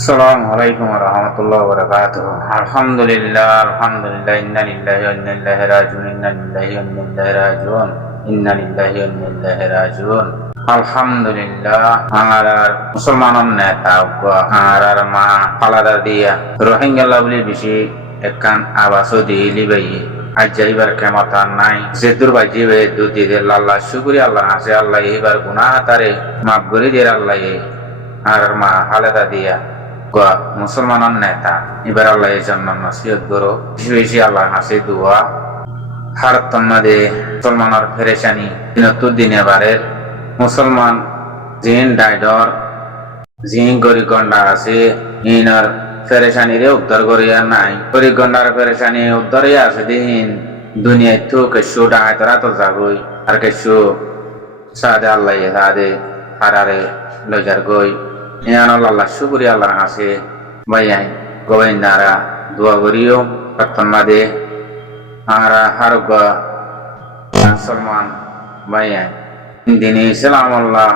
Assalamualaikum warahmatullahi wabarakatuh. Alhamdulillah, inna lillahi wa inna ilaihi raji'un, inna lillahi wa inna ilaihi raji'un, inna lillahi wa inna ilaihi raji'un. Alhamdulillah, angarar musulmanon neta gua, angarar ma palada dia. Rohingya labli bisi ekkan abaso di libai. Ajaibar kematan nai. Zedur baji we duti de lalla syukuri Allah nasi Allah ibar gunah tare maghfiri dir Allah angarar ma halada dia. Gua musulmanon neta ibar Allah jannah nasihat guru beshi Allah nasi dua har tanmade musulmanar pereshani dinatu dine barer musulman jin daidor jin gori gonda ase inar pereshani re uddar goriya nai gori gondar pereshani uddar ya ase din dunia itu keshu da tara to jagoi ar keshu sade Allah ya sade harare lojar goi Yana Allah syukuri Allah ngasih bayang gowendara dua beriyo pertama angara harga Salman bayang dini Islam Allah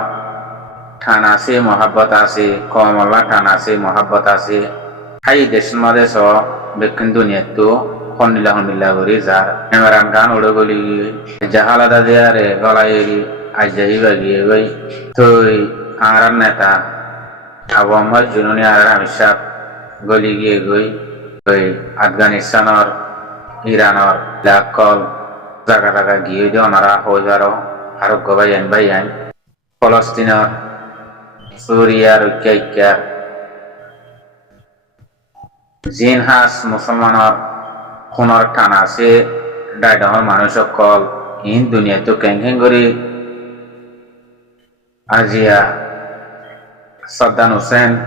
tanasi muhabbat asi kaum Allah tanasi muhabbat asi hai desma deso bekin dunia tu alhamdulillah berizar emerankan udah goli jahala dadare galai ajaib bagi bai tuh angara neta Awam jununi ara misap goli gie goi Afghanistan or Iran or lakol jaga gie di onara hojaro haruk gobayan bayan Palestin or Suria rukyaikia jin has musulman or hunor tanase daidahor manusok kol in dunia tu kengkeng gori Asia Saddam Hussein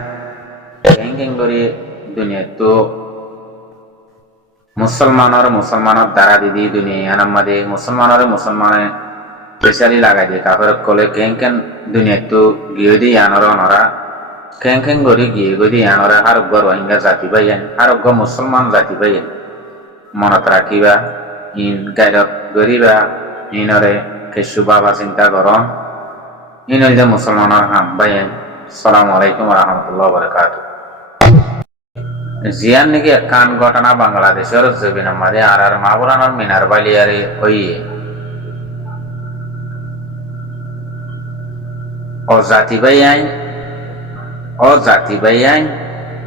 kengkeng gori dunia itu musulman darah di dunia anamade musulman spesiali laga di kafir kole kengkeng dunia itu giudi yanora kengkeng gori giudi yanora harap gor wahingga zati bayan harap gor musulman zati bayan monotarakiba in gaidot goriba inore keshuba basinta gorom inolde musulman ham bayan Assalamualaikum warahmatullahi wabarakatuh. Zian niki kan gotana Bangladesh or zebina made arar maburan or minar baliyare oye. O zati bayan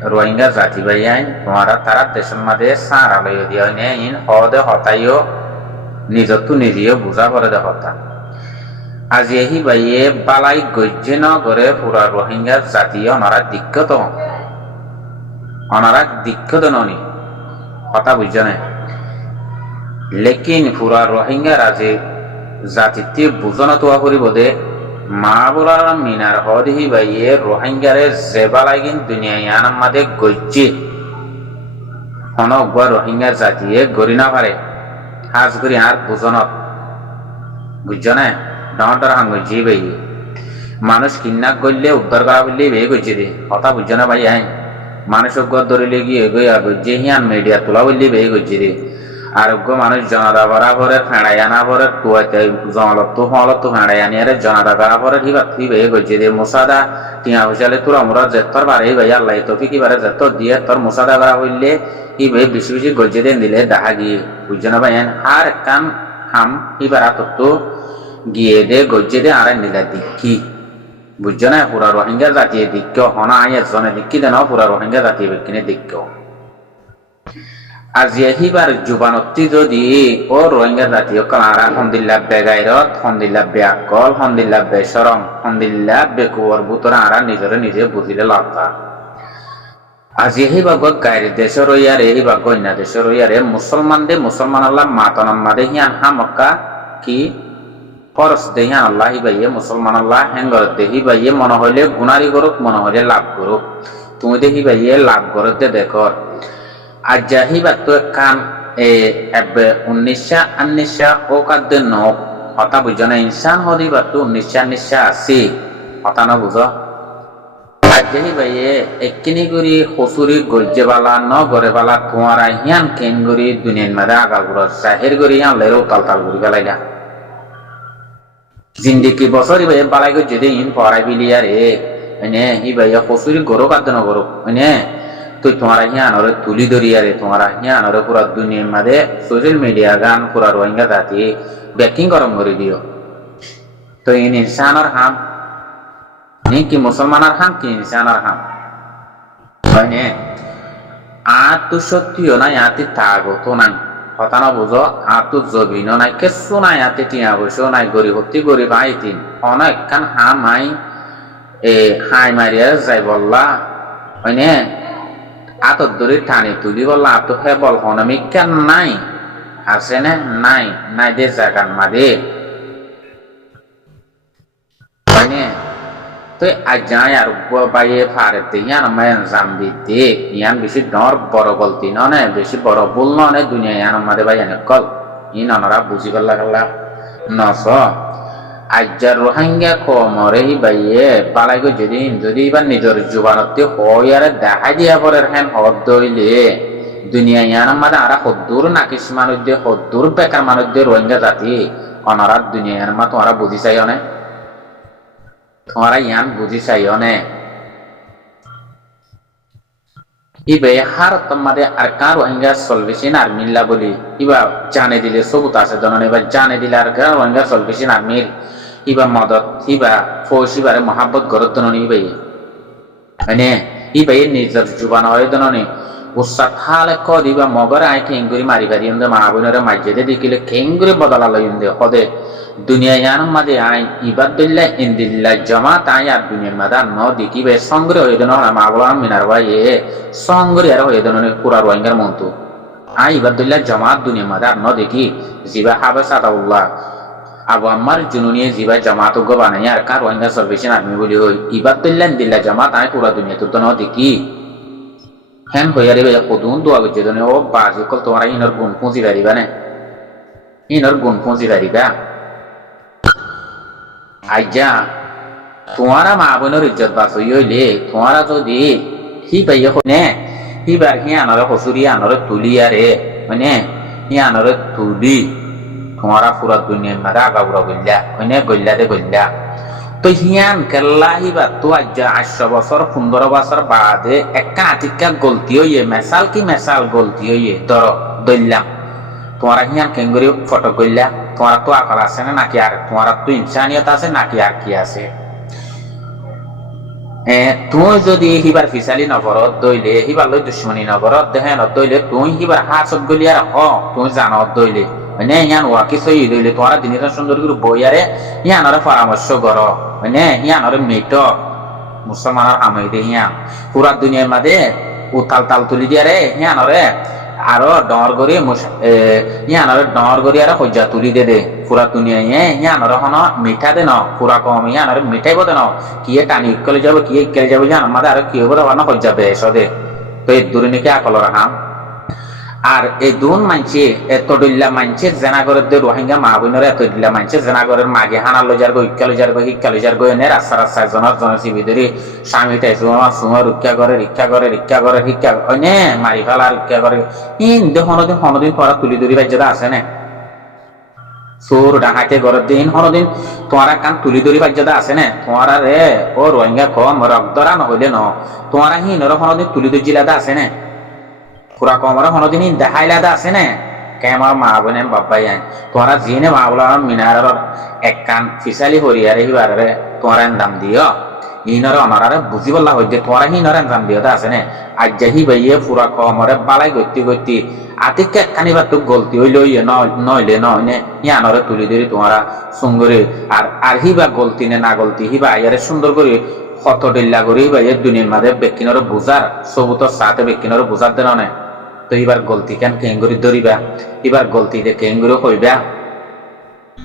Rohingya zati bayan tumhara tarar deshon made sara loyo diya ne in hode hotayo nijottu nijiyo buza kore de hota. আজ এই বাইয়ে বালাই গজ্জে ন করে পুরা রোহিঙ্গা জাতীয় অনারা দিক্কত ননি কথা বুঝছে না লেকিন পুরা রোহিঙ্গা রাজে জাতিতে বুঝনা তোয়া করিব দে মা বলার মিনার হদিহি বাইয়ে রোহিঙ্গারে যে বালাইগিন দুনিয়ায় আনামাদে গজ্জে অনগবা রোহিঙ্গা জাতিয়ে গরি না পারে হাজ করি আর বুঝনত বুঝছে না ডাঁটার হাঙ্গ জি ভাই মানুষ কিন্নাক গড়লে উদ্ধার করা বললে বে গেছে রে কথা বুঝছো না ভাই হ্যাঁ মানুষ ধরিলে গিয়ে গিয়ে হিয়ান মিডিয়া তোলা বললে বে গেছে রে আরোগ্য মানুষ জনতা বরাবরে ফেঁড়াই আনা পরে টুয়াতে জমলত ফেঁড়াই আনি আরে জনতা বরাবরে হিবা তুই বে গেছে রে মোসাদা টিয়া হুসালে তোর আমরা যেতর বারে ভাই আল্লাহ তোফি কি বারে যেত দিয়ে তোর মোসাদা করা বললে ই বে বেশি বেশি গজে দেন দিলে দেখা গিয়ে বুঝছো না ভাই আর কান হাম হিবার তো গিয়ে দে গজ্জে দে আর নিলা দিকি বুঝছো না পুরা রোহিঙ্গা জাতীয় দিক্ষ হনা আয়ের জনে দিকি দেন পুরা রোহিঙ্গা জাতীয় ব্যক্তিনে দিক্ষ আজ এহিবার জুবানত্তি যদি ও রোহিঙ্গা জাতীয় কালারা হন্দিল্লা বেগাইরত হন্দিল্লা বেআকল হন্দিল্লা বেশরম হন্দিল্লা বেকুয়ার বুতরা আরা নিজরে নিজে বুঝিলে লাভতা আজ এহিবা গায়ের দেশের ইয়ারে এহিবা গন্যা দেশের ইয়ারে মুসলমান আল্লাহ মাতনাম্মাদে হিয়ান হামক্কা কি ফরস দেহিয়ান আল্লাহ হিবাইয়ে মুসলমান আল্লাহ হেঙ্গর দেহি বাইয়ে মনে হইলে গুনারি করুক মনে হইলে লাভ করুক তুমি দেখি বাইয়ে লাভ করতে দেখো আজ যাহিবা তো কান এবে 19 ও কাদ্দে নক হতা বুঝো না ইনসান হদিবা তো 1980 হতা না বুঝো আজ যাহি বাইয়ে এককিনি করি হসুরি গজ্জেবালা ন গরেবালা তোমারা হিয়ান কেন করি দুনিয়ার মাঝে আগাগুড় জাহির করি হিয়ান লেরো তাল করি বেলাইলা জিন্দিগি বছর বালাই গো যদি ইন পড়াই বিলিয়ারে এনে ই ভাইয়া কসুরি গরো কাদ্য না গরো এনে তুই তোমার হিয়ানরে তুলি ধরিয়ারে তোমার হিয়ানরে পুরা দুনিয়ার মাঝে সোশ্যাল মিডিয়া গান পুরা রোহিঙ্গা জাতি ব্যাকিং গরম করে দিও তো ইন ইনসানের হাম নি কি মুসলমানের হাম কি ইনসানের হাম হয়নে আর তো সত্যিও নাই আতি তাগো তো নাই কথা না বুঝো আর তো জবিনও নাই কেসু নাই আতি টিয়া বসেও নাই গরিব হত্তি গরিব আইতিন অনেক কান হাম আই এ হাই মারিয়া যাই বললা হয়নে আতর ধরে টানি তুলি বললা আত হে বল হনমি কেন নাই আছে না নাই নাই দে জাগান মাদে হয়নে তো আজ যাই আর বাইয়ে ফারেতে ইয়ান মায়ান জামবি দে ইয়ান বেশি ডর বড় গলতি ননে বেশি বড় ভুল ননে দুনিয়া ইয়ান মাদে বাইয়ানে কল ই ননরা বুঝি পারলা গেলা নস আজ্জার রোহিঙ্গা কমরে হি বাইয়ে পালাই গো যদি এবার নিজের জুবানতে হইয়ারে দেখা দিয়া পরের হ্যান হদ দইলে দুনিয়া ইয়ান মাদে আরা হদ্দুর নাকিস মানুষ দিয়ে হদ্দুর বেকার মানুষ দিয়ে রোহিঙ্গা জাতি অনরা দুনিয়া ইয়ান মা তোমরা বুঝি চাই অনে তোমরা ইয়ান বুঝি চাই অনে ইবে হার তোমাদের আর কার রোহিঙ্গা সলভেশন আর মিল্লা বলি ইবা জানে দিলে সবুত আছে জননে এবার জানে দিলে আর কার রোহিঙ্গা সলভেশন আর মিল ইবা মদত ইবা ফৌজ ইবারে মহাব্বত গরত দননি ইবাই মানে ইবাই নিজের জুবান হয় দননি উসাত হালে কদ ইবা মগর আই কেঙ্গুরি মারি পারি ইন্দে মাহবুনরে মাজ্জেদে দিকিলে কেঙ্গুরি বদলা লইন্দে হদে দুনিয়া ইয়ান মাদে আই ইবাদুল্লাহ ইনদিল্লাহ জামাত আই আর দুনিয়ার মাদা ন দিকিবে সংগ্রহ হয়ে দন মাহবুলা মিনার ভাইয়ে সংগ্রহ আর হয়ে দননি পুরা রোহিঙ্গার মন্তু আই ইবাদুল্লাহ জামাত দুনিয়ার মাদা ন দেখি জিবা হাবে সাতাউল্লাহ আবু আম্মার জুনুনিয়ে জিবা জামাত গো বানাই আর কার রোহিঙ্গা সলভেশন আর্মি বলি হই ইবাদুল্লাহ ইনদিল্লাহ জামাত আই পুরা দুনিয়া তো ন দেখি হেন হইয়ারে বে কদুন দোয়া গজে দনে ও বাজি কল তোমরা ইনর গুণ পুঁজি পারিবা না ইনর গুণ পুঁজি পারিবা আইজা তোমারা মা বোনের ইজ্জত বাঁচই হইলে তোমারা যদি হি পাইয়ে হনে হিবার হি আনরে হসুরি আনরে তুলি আরে মানে হি আনরে তুলি তোমারা পুরা দুনিয়ার মাদা আগাউরা গল্লা হইনে গল্লা দে গল্লা তো হিয়ান কেল্লা হিবা তো আজ্জা 800 বছর 15 বছর বাদে একটা আটিকা গলতি হইয়ে মেসাল কি মেসাল গলতি হইয়ে ধর দইলাম তোমারা হিয়ান কেঙ্গুরি ফটো গল্লা তোমার তো আকল আছে না নাকি আর তোমার তো ইনসানিয়ত আছে নাকি আর কি আছে তুই যদি হিবার ফিসালি নগরত দইলে হিবার লই দুশ্মনী নগরত দেহেন দইলে তুই হিবার হাসত গলি আর হ তুই জানত দইলে মানে ইয়ান ওয়াকি সই দইলে তোমার দিনের সুন্দর করে বইয়ারে ইয়ানরে পরামর্শ কর মানে ইয়ানরে মেট মুসলমানের হামাই দে ইয়ান পুরা দুনিয়ার মাঝে উতাল তাল তুলি দিয়া রে ইয়ানরে আরো ডর গড়ি ইয়ানরে ডর গড়ি আর হজ্জা তুলি দে পুরা দুনিয়া ইয়ানরে হন মিঠা দে ন পুরা কম ইয়ানরে মিঠাইব দে ন কিয়ে টানি ইকলে যাব কিয়ে ইকলে যাব জান আমাদের আর কি হবো না হজ্জা বেশ দে তো এই দূরে নাকি আকলর হাম আর এই দুন মানছে এত ডইল্লা মানছে জেনা করে দে রোহিঙ্গা মা বোনের এত ডইল্লা মানছে জেনা করে মাগে হানা লজার গো ইক্কা লজার গো হিক্কা লজার গো এনে রাস্তা জনের জনসিবি ধরে স্বামীটাই সুমা রক্ষা করে শিক্ষা অনে মারি ফেলা রক্ষা করে ইন দে হনদিন পরা তুলি ধরি বাজ্যতা আছে না চোর ডাকাতে ঘরের দিন হনদিন তোমার কান তুলি ধরি বাজ্যতা আছে না তোমার রে ও রোহিঙ্গা কম রক্তরা নহইলে ন তোমার হিনর হনদিন তুলি ধরি জিলাদা আছে না পুরা কমরা হনদিন দেখাইলাদা আছে না কেমার মা বোনে বাবাই আইন তোমরা জিনে মা বলা মিনার এক কান ফিসালি হরিয়ারে হিবারে তোমরা দাম দিও ইনরে অনারে বুঝি বললা হইতে তোমরা হিনরে দাম দিও আছে না আজ যাহি বাইয়ে পুরা কমরে বালাই গতি আতিক একখানি বা তো গলতি হইলে নইলে নইনে ইয়ানরে তুলি ধরি তোমরা সুন্দরী আর হিবা গলতি না গলতি হিবা আইয়ারে সুন্দর করে কত ডিল্লা করি বাইয়ের দুনিয়ার মাঝে বেকিনরে বুঝার সবুতর সাথে বেকিনরে বুঝার দেন না তো এবার গলতি কেন কেঙ্গুরি ধরিবা এবার গলতিতে কেঙ্গুরি কইবা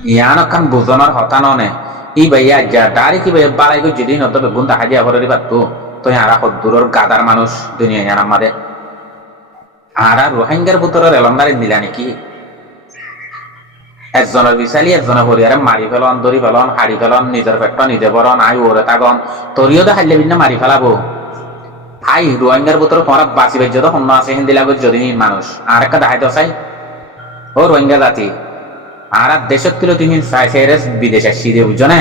ইয়ান কান বুঝনার হতা ননে ই ভাইয়া যা ডারি কি ভাই বালাই গো যেদিন অত বেগুন দেখা দিয়া হরে পারতো তো আরা দূরের গাদার মানুষ দুনিয়া জানা মারে আরা রোহিঙ্গার ভিতরে রেলন্দারে দিলা নাকি একজনের বিচালি একজনের হরিয়ারে মারি ফেলন ধরি ফেলন হাড়ি ফেলন নিজের পেট নিজে বরণ আই ওরে তাগন তরিও দে হাইলে বিনা মারি ফেলাবো আই রোহিঙ্গার ভিতরে তোমার বাঁচি বাজ্য তো হন্য আছে হিন্দি লাগবে যদি মানুষ আর একটা দেখাইতে চাই ও রোহিঙ্গা জাতি আর দেশত কিলো তুমি বিদেশ আসছি দিয়ে বুঝছো না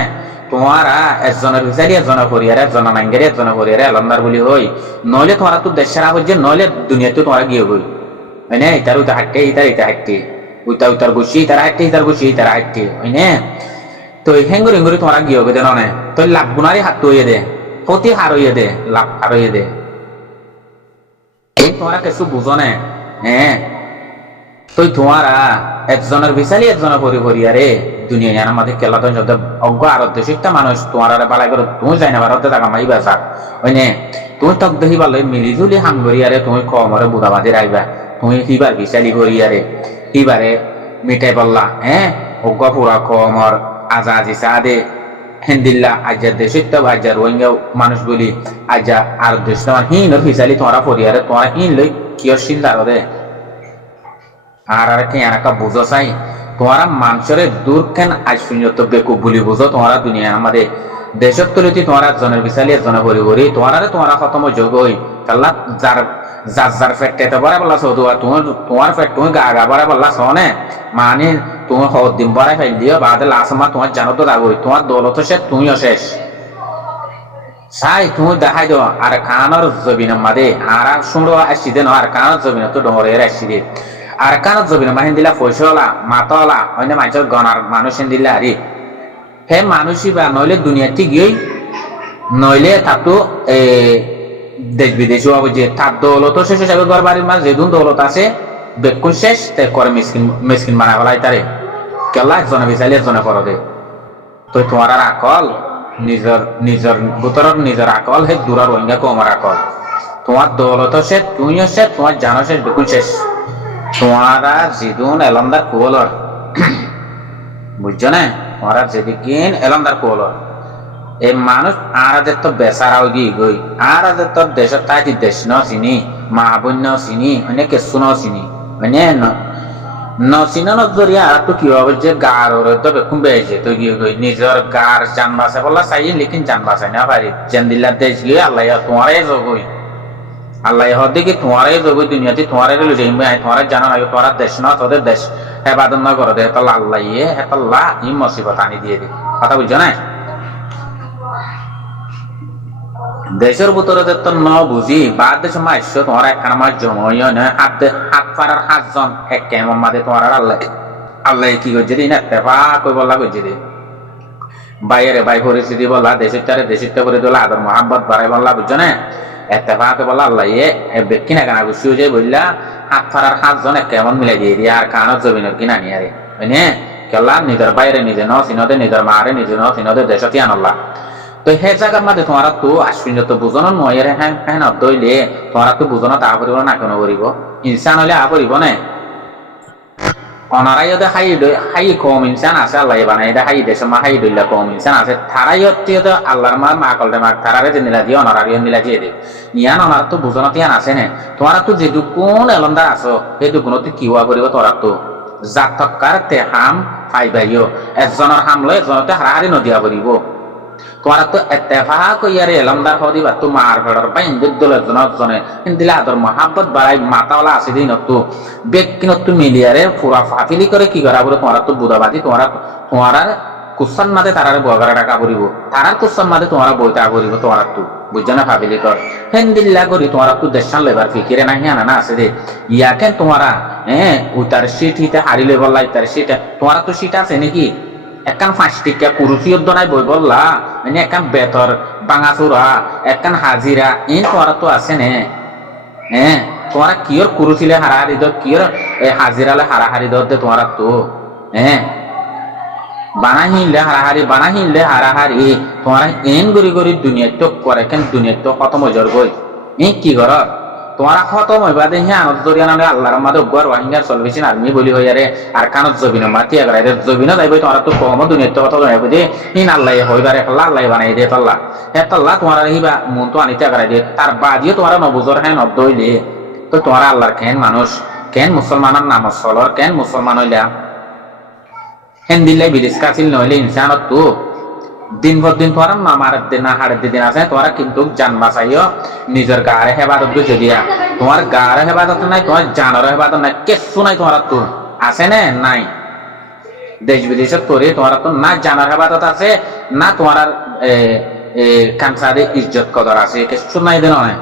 তোমারা একজনের বিচারি একজনের পরিয়ারে একজনের নাঙ্গেরি একজনের পরিয়ারে আলমদার বলি হই নইলে তোমারা তো দেশ সারা হচ্ছে নইলে দুনিয়াতে তোমারা গিয়ে হই হয় না ইতার উইতা হাঁটতে ইতার ইতা হাঁটতে উইতা উইতার গুছি ইতার হাঁটতে ইতার গুছি ইতার হাঁটতে হয় না তো হেঙ্গুরি হেঙ্গুরি তোমারা গিয়ে হবে দেন না তো লাভ গুনারি হাত হইয়ে দে ক্ষতি হার হইয়ে দে লাভ হার হইয়ে দে এই তোমারা কিছু বুঝো না হ্যাঁ তো তোমারা একজনের বিচারি একজনের পরিবারে দুনিয়া আমাদের কেলা তো অজ্ঞ আর দেশিকটা মানুষ তোমার বালাই করে তুমি যাই না ভারতে টাকা মাই বাজার ওই নে তুমি তক দেখি ভালো মিলিজুলি হাম করিয়ারে তুমি কমরে বুধাবাদী রাইবা তুমি হিবার বিচারি করিয়ারে হিবারে মিঠাই বললা হ্যাঁ অজ্ঞ পুরা কমর আজা আজি চা দে হেন্দিল্লা আজ্জা দেশিক তো আজ্জা রোহিঙ্গা মানুষ বলি আজ্জা আর দেশ তোমার হিন বিচারি তোমারা পরিয়ারে তোমারা হিন লই কিয়র চিন্তার দে আর কি এনাকা বুঝো চাই তোমারা মানুষের দূর কেন আজ পর্যন্ত বেকুব বলি বুঝো তোমারা দুনিয়া আমাদের দেশের তুলিতে তোমারা একজনের বিচালি একজনের পরিবরি তোমারা খতম যোগ হই কাল্লা যার যার যার ফেটতে বড়াই বললা চৌধু তোমার ফেট তুমি গা গা বড়াই বললা শোনে মানে তুমি দিন বড়াই ফেল দিও বাদে লাস্ট মাস তোমার জানো তো দাগই তোমার দৌলত শেষ তুমিও শেষ চাই তুমি দেখাই দাও আর কানোর জবিনের মাদে আর শুনলো আসছি দে আর কানোর জবিন তো ডোরে আসছি দে আর কানত জবিন মাহিন দিলা পয়সাওয়ালা মাতাওয়ালা অন্য মানুষের গনার মানুষ দিলা আরে হে মানুষই বা নইলে দুনিয়া ঠিক গই নইলে তাতো দেশ বিদেশি হবো যে তার দৌলত শেষ হিসাবে ঘর বাড়ির মাঝে যেদুন দৌলত আছে বেকুন শেষ তাই করে মেসকিন বানা ফেলাই তারে কেলা একজনে বিচালি একজনে করো দে তো তোমার আর আকল নিজের নিজের ভিতরের নিজের আকল হে দূরের রোহিঙ্গা কমার আকল তোমার দৌলত শেষ তুমিও শেষ তোমার জানো শেষ বেকুন শেষ তোমারা যেদিন এলমদার কুবলর বুঝছো না তোমারা যেদিন এলমদার কুবলর এই মানুষ আর তো বেচারাও গিয়ে গই আর তো দেশের তাই দেশ ন চিনি মা বোন ন চিনি অনেক কেঁচু ন চিনি মানে নচিনা নজরিয়া আর তো কি হবে যে গার তো বেকুম বেয়েছে তো গিয়ে গই নিজের গার জান বাঁচাই বললা চাই লেকিন জান বাঁচাই না পারি জেন দিল্লার দেশ গিয়ে আল্লাহ তোমারাই জগই আল্লাহ দেখি তোমারাই জগি দুনিয়াতে তোমারাই লই যাইবে তোমারা জানো না তোমার দেশ না তোদের দেশ হেবাদন না করো দে তাল্লা আল্লাহ হেতাল্লাহ ই মুসিবত আনি দিয়ে দি কথা বুঝছো না দেশের ভিতরে তো ন বুঝি বাদ দেশ মাইশ তোমার একখানা মাস জমই না হাত পাড়ার 7 জন এক কেমন মাদে তোমার আল্লাহ আল্লাহ কি করছে দিন তেফা কই বললা করছে দি বাইরে বাই পরিস্থিতি বললা দেশের করে দিলা আদর মোহাম্মত বাড়াই বললা বুঝছো না এতেফাকে বলা আল্লাহ কিনা কানা গুছিও যে বললা হাত ফারার 7 জন কেমন মিলাই দিয়ে দিয়ে আর কানত জমিনের কিনা নিয়ে রে মানে কেলা নিজের বাইরে নিজে ন চিনতে নিজের মারে নিজে ন চিনতে দেশতে আনল্লা তো হে জায়গার মাঝে তোমার তো আশ্বিন তো বুঝনো নয় রে হ্যাঁ হ্যাঁ নদইলে তোমার তো বুঝনো তা করিব না কেন করিব ইনসান হলে আ করিব না অনারাই হাই কম ইনসান আছে আল্লাহ বানাই হাই দেশে মা হাই দইলা কম ইনসান আছে তারাই হচ্ছে আল্লাহর মা মাকলটা মাক তারারে যে নিলা দিয়ে অনারারিও নিলা দিয়ে দে ইয়ান অনার তো বুঝনো তিয়ান আছে না তোমার তো যেটুকুন এলমদার আছো সেইটুকুনো তুই কি হওয়া করিব তোরা তো জাতকার তে হাম ফাইবাইও একজনের হাম লয় একজনতে হারাহারি নদিয়া করিব তোমার তো এতেফা কইয়ারে এলমদার হওয়া দিবা তো মার ভেড়র বা ইন্দুর দল একজনে দিলে আদর মহাব্বত বাড়াই মাতাওয়ালা আছে দিন তো ব্যক্তি নতু মিলিয়ারে পুরা ফাফিলি করে কি করা বলে তোমার তো বুধাবাদী তোমার কুসান মাদে তারারে বগারা টাকা করিব তারার কুসান মাদে তোমার বইটা করিব তোমার তো বুঝছো না ফাফিলি কর হেন্দিল্লা করি তোমার তো দেশান লেবার ফিকিরে না হিয়ানা না আছে দে ইয়াকেন তোমারা উতার সিট হিতে হারি লেবার লাই তার সিট তোমার তো সিট আছে নাকি একখান 5 টিকা কুরুসিয়ত দনাই বই বললা মানে একখান বেতর বাঙাচুরা একখান হাজিরা এই তোমার তো আছে নে তোমার কিয়র কুরুসিলে হারাহারি দ কিয়র হাজিরালে হারাহারি দে তোমার তো বানাহিলে হারাহারি তোমার এন গরি গরি দুনিয়া তো করে কেন দুনিয়া তো খতম হয়ে যার গই কি কর তোমার খতম হইবা দে হ্যাঁ জরিয়া নামে আল্লাহর মাদে গর ওয়াহিঙ্গার চলবেছিন আর্মি বলি হইয়ারে আর কানত জবিন মাতি আগাই দে জবিন যাইবই তোমার তো কম দুনিয়া তো কথা যাইব দে হিন আল্লাহ হইবারে আল্লাহ বানাই দে তাল্লাহ তাল্লাহ তোমার হিবা মন তো আনিতে আগাই দে তার বাদিও তোমার নবুজর হ্যাঁ নদইলে তো তোমার আল্লাহর কেন মানুষ কেন মুসলমানের নাম চলর কেন মুসলমান হইলা হেন দিল্লাই বিদেশ কাছিল নইলে ইনসানত তো দিন ভর দিন তোমার মামার দিন না হাড়ের দিন আছে তোমার কিন্তু জান বাঁচাইও নিজের গারে হেবাদত বুঝে দিয়া তোমার গারে হেবাদত নাই তোমার জানর হেবাদত নাই কেসু নাই তোমার তো আছে না নাই দেশ বিদেশের তোরে তোমার তো না জানার হেবাদত আছে, না তোমার কানসারে ইজ্জত কদর আছে, কিছু নাই দিন অনেক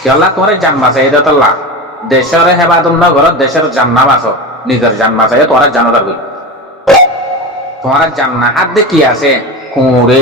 কি আল্লাহ তোমার জান বাঁচাই দে আল্লাহ দেশের হেবাদত না ঘর দেশের জান্না বাঁচো, নিজের জান বাঁচাই তোমার জানো রাখবে, তোমার জান্না হাত দিয়ে কি আছে কুঁড়ে